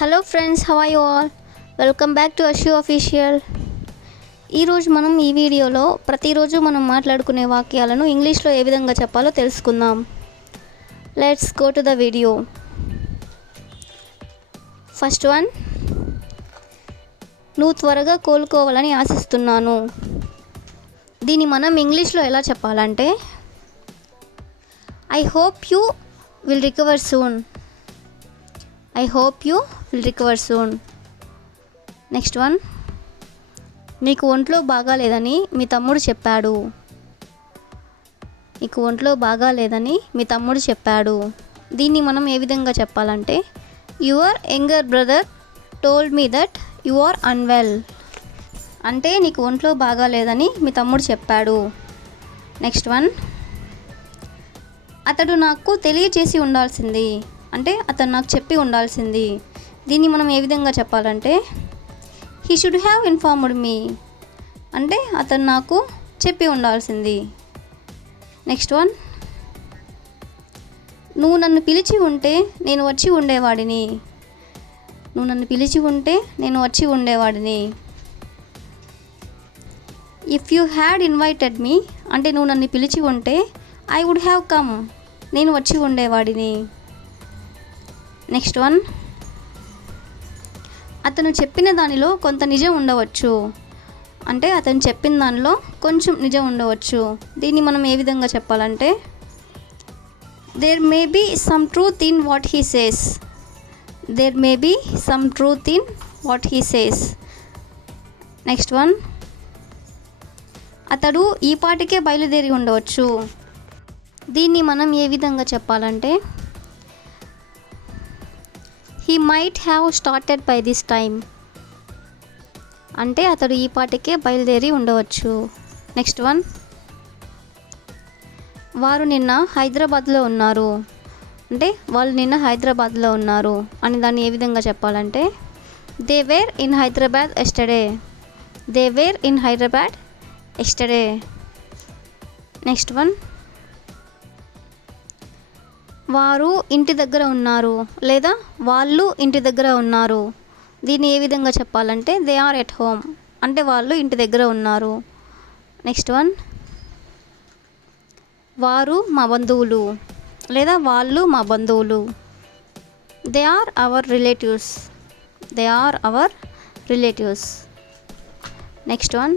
Hello friends, how are you all? Welcome back to Ashu official. ఈరోజు మనం ఈ వీడియోలో ప్రతిరోజు మనం మాట్లాడుకునే వాక్యాలను ఇంగ్లీష్లో ఏ విధంగా చెప్పాలో తెలుసుకుందాం. Let's go to the video. First one, నువ్వు త్వరగా కోలుకోవాలని ఆశిస్తున్నాను. దీన్ని మనం ఇంగ్లీష్లో ఎలా చెప్పాలంటే I hope you will recover soon. I hope you will recover soon. Next one, నీకు ఒంట్లో బాగాలేదని మీ తమ్ముడు చెప్పాడు. నీకు ఒంట్లో బాగాలేదని మీ తమ్ముడు చెప్పాడు. దీన్ని మనం ఏ విధంగా చెప్పాలంటే your younger brother told me that you are unwell. అంటే నీకు ఒంట్లో బాగాలేదని మీ తమ్ముడు చెప్పాడు. నెక్స్ట్ వన్, అతడు నాకు తెలియచేసి ఉండాల్సింది. అంటే అతను నాకు చెప్పి ఉండాల్సింది. దీన్ని మనం ఏ విధంగా చెప్పాలంటే హీ షుడ్ హ్యావ్ ఇన్ఫార్మ్డ్ మీ. అంటే అతను నాకు చెప్పి ఉండాల్సింది. నెక్స్ట్ వన్, నువ్వు నన్ను పిలిచి ఉంటే నేను వచ్చి ఉండేవాడిని. నువ్వు నన్ను పిలిచి ఉంటే నేను వచ్చి ఉండేవాడిని. If you had invited me. అంటే నువ్వు నన్ను పిలిచి ఉంటే ఐ వుడ్ హ్యావ్ కమ్. నేను వచ్చి ఉండేవాడిని. నెక్స్ట్ వన్, అతను చెప్పిన దానిలో కొంత నిజం ఉండవచ్చు. అంటే అతను చెప్పిన దానిలో కొంచెం నిజం ఉండవచ్చు. దీన్ని మనం ఏ విధంగా చెప్పాలంటే there may be some truth in what he says. There may be some truth in what he says. Next one, అతడు ఈ పాటికే బయలుదేరి ఉండవచ్చు. దీన్ని మనం ఏ విధంగా చెప్పాలంటే he might have started by this time. అంటే అతడు ఈ పాటికే బయలుదేరి ఉండవచ్చు. నెక్స్ట్ వన్, వారు నిన్న హైదరాబాద్లో ఉన్నారు. అంటే వాళ్ళు నిన్న హైదరాబాద్లో ఉన్నారు అని దాన్ని ఏ విధంగా చెప్పాలంటే they were in Hyderabad yesterday. They were in Hyderabad yesterday. Next one, వారు ఇంటి దగ్గర ఉన్నారు లేదా వాళ్ళు ఇంటి దగ్గర ఉన్నారు. దీన్ని ఏ విధంగా చెప్పాలంటే దే ఆర్ ఎట్ హోమ్. అంటే వాళ్ళు ఇంటి దగ్గర ఉన్నారు. నెక్స్ట్ వన్, వారు మా బంధువులు లేదా వాళ్ళు మా బంధువులు. They are our relatives. They are our relatives. Next one,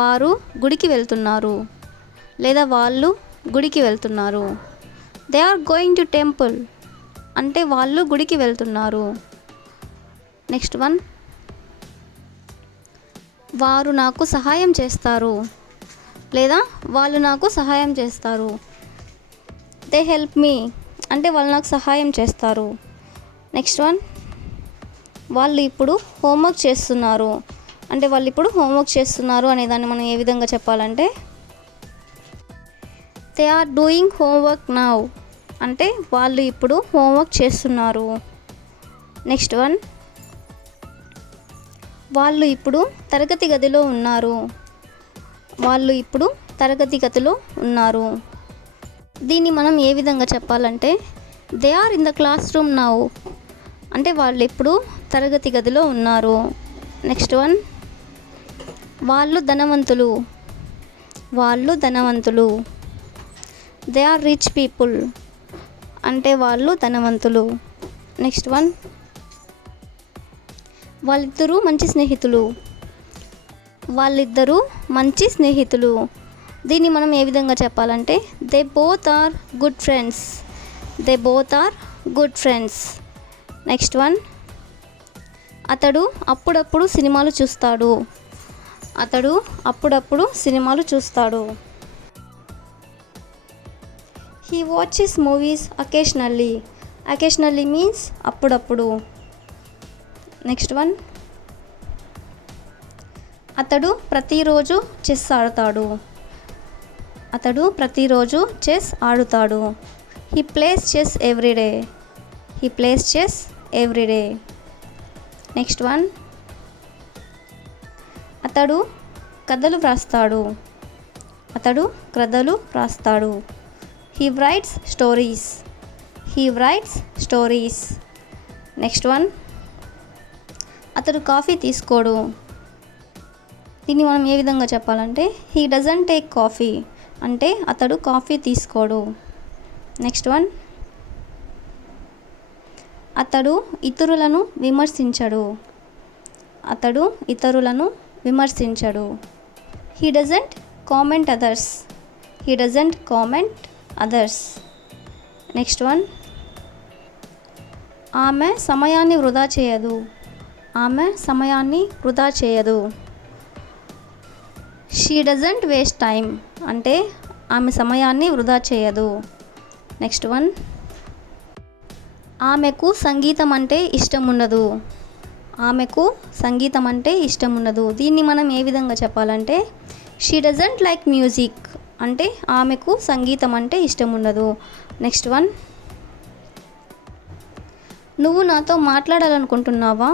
వారు గుడికి వెళ్తున్నారు లేదా వాళ్ళు గుడికి వెళ్తున్నారు. They are going to temple. అంటే వాళ్ళు గుడికి వెళ్తున్నారు. నెక్స్ట్ వన్, వారు నాకు సహాయం చేస్తారు లేదా వాళ్ళు నాకు సహాయం చేస్తారు. They help me. అంటే వాళ్ళు నాకు సహాయం చేస్తారు. నెక్స్ట్ వన్, వాళ్ళు ఇప్పుడు హోంవర్క్ చేస్తున్నారు. అంటే వాళ్ళు ఇప్పుడు హోంవర్క్ చేస్తున్నారు అనే దాన్ని మనం ఏ విధంగా చెప్పాలంటే they are doing homework now. అంటే వాళ్ళు ఇప్పుడు హోంవర్క్ చేస్తున్నారు. నెక్స్ట్ వన్, వాళ్ళు ఇప్పుడు తరగతి గదిలో ఉన్నారు. వాళ్ళు ఇప్పుడు తరగతి గదిలో ఉన్నారు. దీన్ని మనం ఏ విధంగా చెప్పాలంటే they are in the classroom now. అంటే వాళ్ళు ఇప్పుడు తరగతి గదిలో ఉన్నారు. నెక్స్ట్ వన్, వాళ్ళు ధనవంతులు. వాళ్ళు ధనవంతులు. They are rich people. అంటే వాళ్ళు ధనవంతులు. నెక్స్ట్ వన్, వాళ్ళిద్దరూ మంచి స్నేహితులు. వాళ్ళిద్దరూ మంచి స్నేహితులు. దీన్ని మనం ఏ విధంగా చెప్పాలంటే they both are good friends. They both are good friends. Next one, అతడు అప్పుడప్పుడు సినిమాలు చూస్తాడు. అతడు అప్పుడప్పుడు సినిమాలు చూస్తాడు. He watches movies occasionally. Occasionally means అప్పుడప్పుడు. నెక్స్ట్ వన్, అతడు ప్రతిరోజు చెస్ ఆడతాడు. అతడు ప్రతిరోజు చెస్ ఆడుతాడు. He plays chess every day. He plays chess every day. Next one, అతడు కథలు వ్రాస్తాడు. అతడు కథలు వ్రాస్తాడు. He writes stories. He writes stories. Next one, అతడు కాఫీ తీసుకోడు. దీన్ని మనం ఏ విధంగా చెప్పాలంటే హీ డజంట్ టేక్ కాఫీ, అంటే అతడు కాఫీ తీసుకోడు. నెక్స్ట్ వన్, అతడు ఇతరులను విమర్శించడు. అతడు ఇతరులను విమర్శించడు. He doesn't comment others. He doesn't comment others. Next one, ఆమె సమయాన్ని వృధా చేయదు. ఆమె సమయాన్ని వృధా చేయదు. షీ డజంట్ వేస్ట్ టైం, అంటే ఆమె సమయాన్ని వృధా చేయదు. నెక్స్ట్ వన్, ఆమెకు సంగీతం అంటే ఇష్టం ఉండదు. ఆమెకు సంగీతం అంటే ఇష్టం ఉండదు. దీన్ని మనం ఏ విధంగా చెప్పాలంటే షీ డజంట్ లైక్ మ్యూజిక్, అంటే ఆమెకు సంగీతం అంటే ఇష్టం ఉండదు. నెక్స్ట్ వన్, నువ్వు నాతో మాట్లాడాలనుకుంటున్నావా.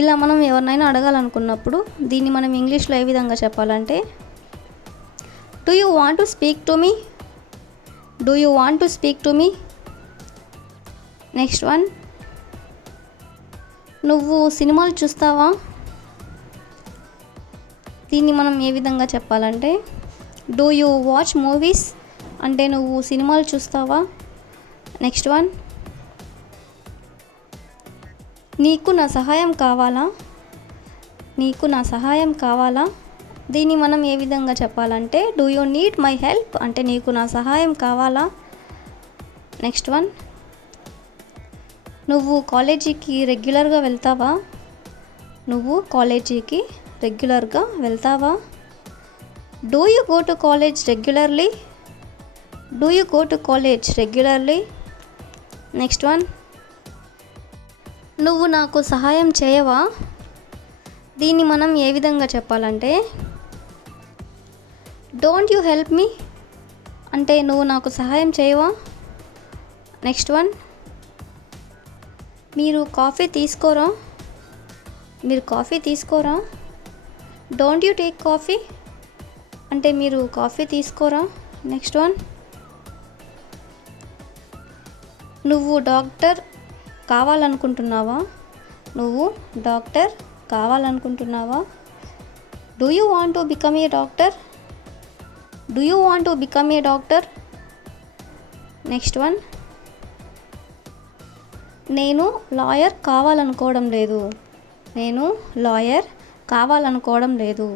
ఇలా మనం ఎవరినైనా అడగాలనుకున్నప్పుడు దీన్ని మనం ఇంగ్లీష్లో ఏ విధంగా చెప్పాలంటే do you want to speak to me. Do you want to speak to me. Next one, నువ్వు సినిమాలు చూస్తావా. దీన్ని మనం ఏ విధంగా చెప్పాలంటే డూ యూ వాచ్ మూవీస్, అంటే నువ్వు సినిమాలు చూస్తావా. నెక్స్ట్ వన్, నీకు నా సహాయం కావాలా. నీకు నా సహాయం కావాలా. దీన్ని మనం ఏ విధంగా చెప్పాలంటే do you need my help, అంటే నీకు నా సహాయం కావాలా. నెక్స్ట్ వన్, నువ్వు కాలేజీకి రెగ్యులర్గా వెళ్తావా. నువ్వు కాలేజీకి రెగ్యులర్గా వెళ్తావా. Do you go to college regularly. Do you go to college regularly. Next one, నువ్వు నాకు సహాయం చేయవా. దీన్ని మనం ఏ విధంగా చెప్పాలంటే డోంట్ యూ హెల్ప్ మీ, అంటే నువ్వు నాకు సహాయం చేయవా. నెక్స్ట్ వన్, మీరు కాఫీ తీసుకోరా. మీరు కాఫీ తీసుకోరా. డోంట్ యూ టేక్ కాఫీ, అంటే మీరు కాఫీ తీసుకోరా. నెక్స్ట్ వన్, నువ్వు డాక్టర్ కావాలనుకుంటున్నావా. నువ్వు డాక్టర్ కావాలనుకుంటున్నావా. Do you want to become a doctor. Do you want to become a doctor. Next one, నేను లాయర్ కావాలనుకోవడం లేదు. నేను లాయర్ కావాలనుకోవడం లేదు.